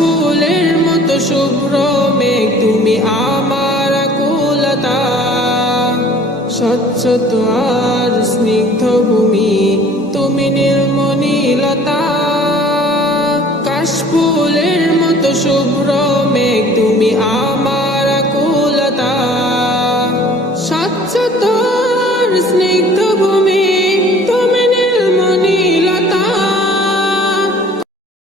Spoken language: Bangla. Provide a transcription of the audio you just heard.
কাশফুলের মতো শুভ্র মেঘ তুমি আমার আকুলতা, স্বচ্ছ আর স্নিগ্ধ ভূমি তুমি নীলমণিলতা। কাশফুলের মতো শুভ্র